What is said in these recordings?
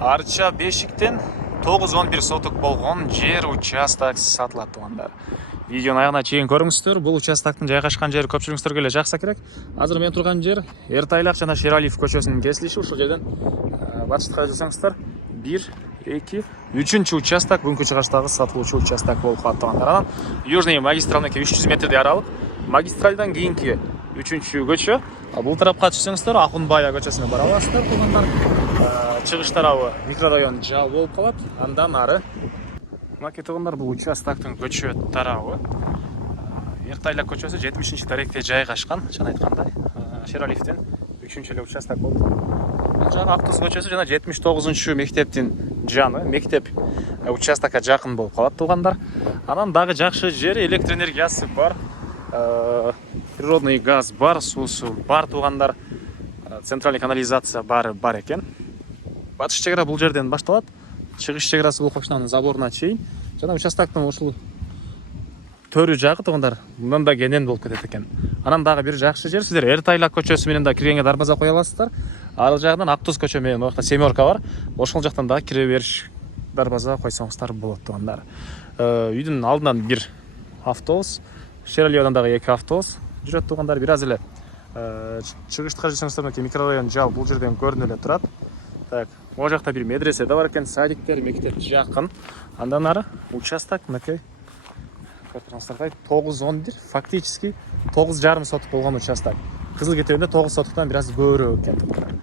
Арча Бешиктен 9-11 сотық болған жер участоксы сатылады туғандар. Видеоны аяғына чейін көріңіздер. Бұл участоктың жайғашқан жері көпшілігіңіздерге келе жақсы керек. Азыр мен тұрған жер Ертайлақ жана Шералиев көчөсүнүн кесилиши. Ушул жерден батышқа жүрсөңүздөр 1, 2, 3-чү участок бүгүнкү чыгыштагы сатылуучу участок болуп калат туғандар. Анан Южный магистралдын 300 метрдей аралык. Магистралдан кийинки 3-чү көчө. Бул тарапка түшсөңүздөр Акунбая көчөсүнө бара аласыздар туғандар. Чыгыш тарабы микрорайон жал болуп калат. Андан ары мынакей туғандар, бул участоктун көчө тарабы Ертайлак көчөсү 70-чи даректе жайгашкан. Жана айткандай, Шералиевден 3-чү эле участок болуп. Бул жагы Актуз көчөсү жана 79-чу мектептин жаны, мектеп участокко жакын болуп калат туғандар. Анан дагы жакшы жери, электр энергиясы бар, природный газ бар, суусу бар туғандар, центральный канализация бар экен. Батыш чегара бул жерден башталат. Чыгыш чегарасы бул кошунанын заборуна чейин. Жана участоктун ушул төрү жагы туғандар мындан да кенен болуп кетет экен. Анан дагы бир жакшы жер, сиздер Эртайлак көчөсү менен да киргенге дарбаза кое аласыздар. Ар жагынан Актуз көчө менен оякта семерка бар. Ошол жактан дагы кире бериш дарбаза койсоңуздар болот туғандар. Үйдүн алдынан бир автобус, Шералиевден дагы 2 автобус жүрөт туғандар. Бир аз эле чыгышка жүрсөңүздөр микрорайон жал бул жерден көрүнүп эле турат. Так, о жакта бир медресе да бар экен, садиктер, мектеп жакын. Андан ары участок мынакей. Көрсөңүздөр 9-11, фактически 9,5 сотук болгон участок. Кызыл кетебинде 9 сотуктан бир аз көбүрөөк экен тугандар.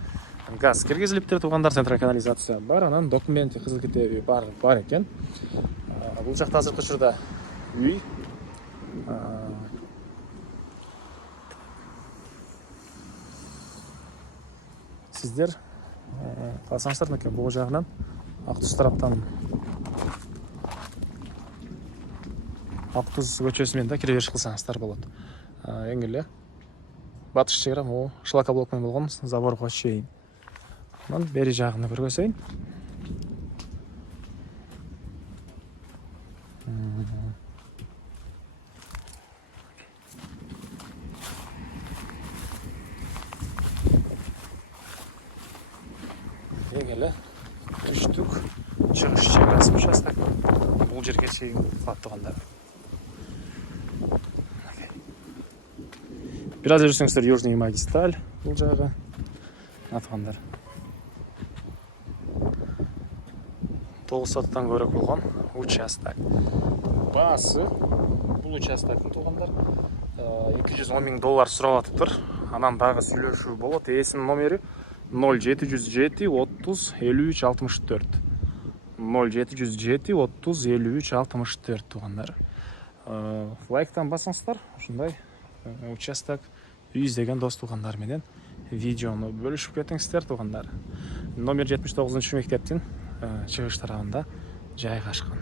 Газ киргизилиптир тугандар, центральный канализация бар, анан документи кызыл кетеби бар экен. Бул жакта азыркы учурда үй. Сиздер калсаңыздар мынакей бул жагынан Актуз тараптан Актуз көчөсү менен да кире бериш кылсаңыздар болот. Эң эле батыш чегара могу шлакоблок менен болгон заборго чейин. Анан бери жагын көргөзөйүн. Эң эле түштүк чыгыш чегарасы участок бул жерге чейин калат тугандар. Бир аз жүрсөңүздөр Южный магистраль бул жагы аткандар. 9 соттан көрөк болгон участок. Баасы бул участоктун тугандар $210,000 сурап атыптыр. Анан дагы сүйлөшүү болот. Эсим номери 0707 30 53 64. 0707 30 53 64 тугандар. Лайктан басыңыздар. Ушундай участок үй издеген дос тугандар менен видеону бөлүшүп кетиңиздер тугандар. Номер 79-чу мектептин чыгыш тарабында жайгашкан.